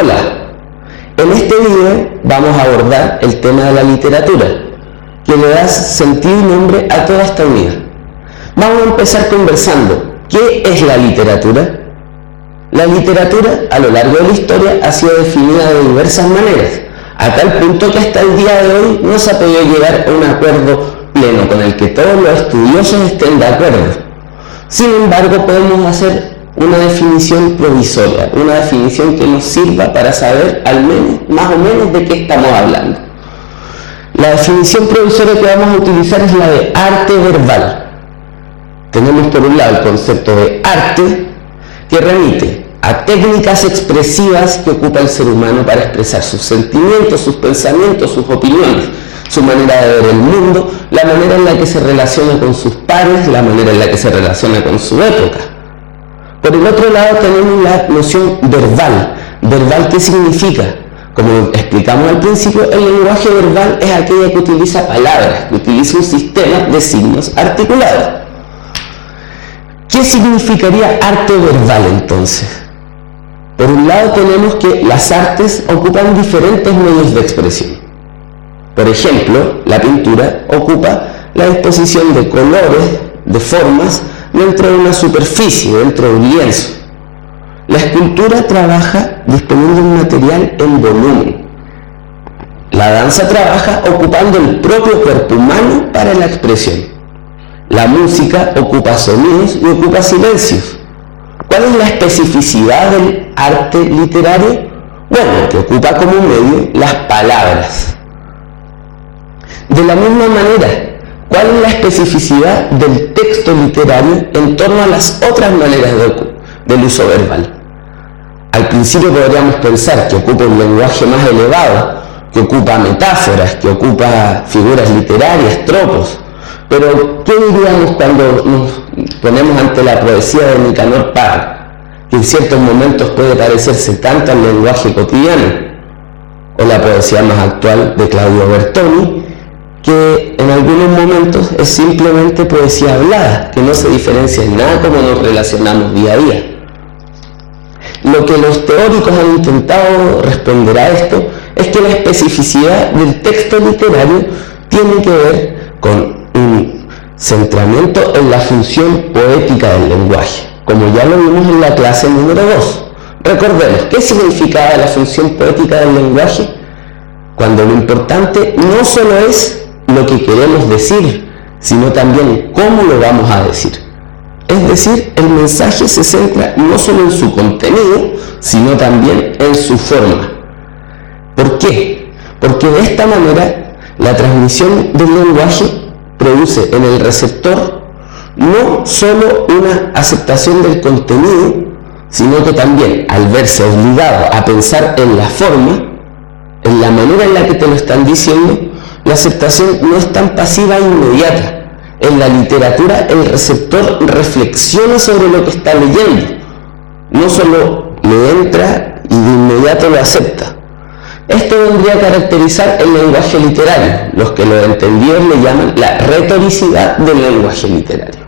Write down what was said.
Hola, en este video vamos a abordar el tema de la literatura, que le da sentido y nombre a toda esta unidad. Vamos a empezar conversando. ¿Qué es la literatura? La literatura a lo largo de la historia ha sido definida de diversas maneras, a tal punto que hasta el día de hoy no se ha podido llegar a un acuerdo pleno con el que todos los estudiosos estén de acuerdo. Sin embargo, podemos hacer una definición provisoria, una definición que nos sirva para saber al menos, más o menos de qué estamos hablando. La definición provisoria que vamos a utilizar es la de arte verbal. Tenemos por un lado el concepto de arte, que remite a técnicas expresivas que ocupa el ser humano para expresar sus sentimientos, sus pensamientos, sus opiniones, su manera de ver el mundo, la manera en la que se relaciona con sus pares, la manera en la que se relaciona con su época. Por el otro lado tenemos la noción verbal. ¿Verbal qué significa? Como explicamos al principio, el lenguaje verbal es aquella que utiliza palabras, que utiliza un sistema de signos articulados. ¿Qué significaría arte verbal entonces? Por un lado tenemos que las artes ocupan diferentes medios de expresión. Por ejemplo, la pintura ocupa la disposición de colores, de formas, dentro de una superficie, dentro de un lienzo. La escultura trabaja disponiendo un material en volumen. La danza trabaja ocupando el propio cuerpo humano para la expresión. La música ocupa sonidos y ocupa silencios. ¿Cuál es la especificidad del arte literario? Bueno, que ocupa como medio las palabras. De la misma manera, ¿cuál es la especificidad del texto literario en torno a las otras maneras del uso verbal? Al principio podríamos pensar que ocupa un lenguaje más elevado, que ocupa metáforas, que ocupa figuras literarias, tropos. Pero, ¿qué diríamos cuando nos ponemos ante la poesía de Nicanor Parra, que en ciertos momentos puede parecerse tanto al lenguaje cotidiano? O la poesía más actual de Claudio Bertoni, que en algunos momentos es simplemente poesía hablada, que no se diferencia en nada como nos relacionamos día a día. Lo que los teóricos han intentado responder a esto es que la especificidad del texto literario tiene que ver con un centramiento en la función poética del lenguaje, como ya lo vimos en la clase número 2. Recordemos, ¿qué significaba la función poética del lenguaje? Cuando lo importante no solo es lo que queremos decir, sino también cómo lo vamos a decir. Es decir, el mensaje se centra no solo en su contenido, sino también en su forma. ¿Por qué? Porque de esta manera la transmisión del lenguaje produce en el receptor no solo una aceptación del contenido, sino que también, al verse obligado a pensar en la forma, en la manera en la que te lo están diciendo, la aceptación no es tan pasiva e inmediata. En la literatura el receptor reflexiona sobre lo que está leyendo, no solo le entra y de inmediato lo acepta. Esto vendría a caracterizar el lenguaje literario. Los que lo entendieron le llaman la retoricidad del lenguaje literario.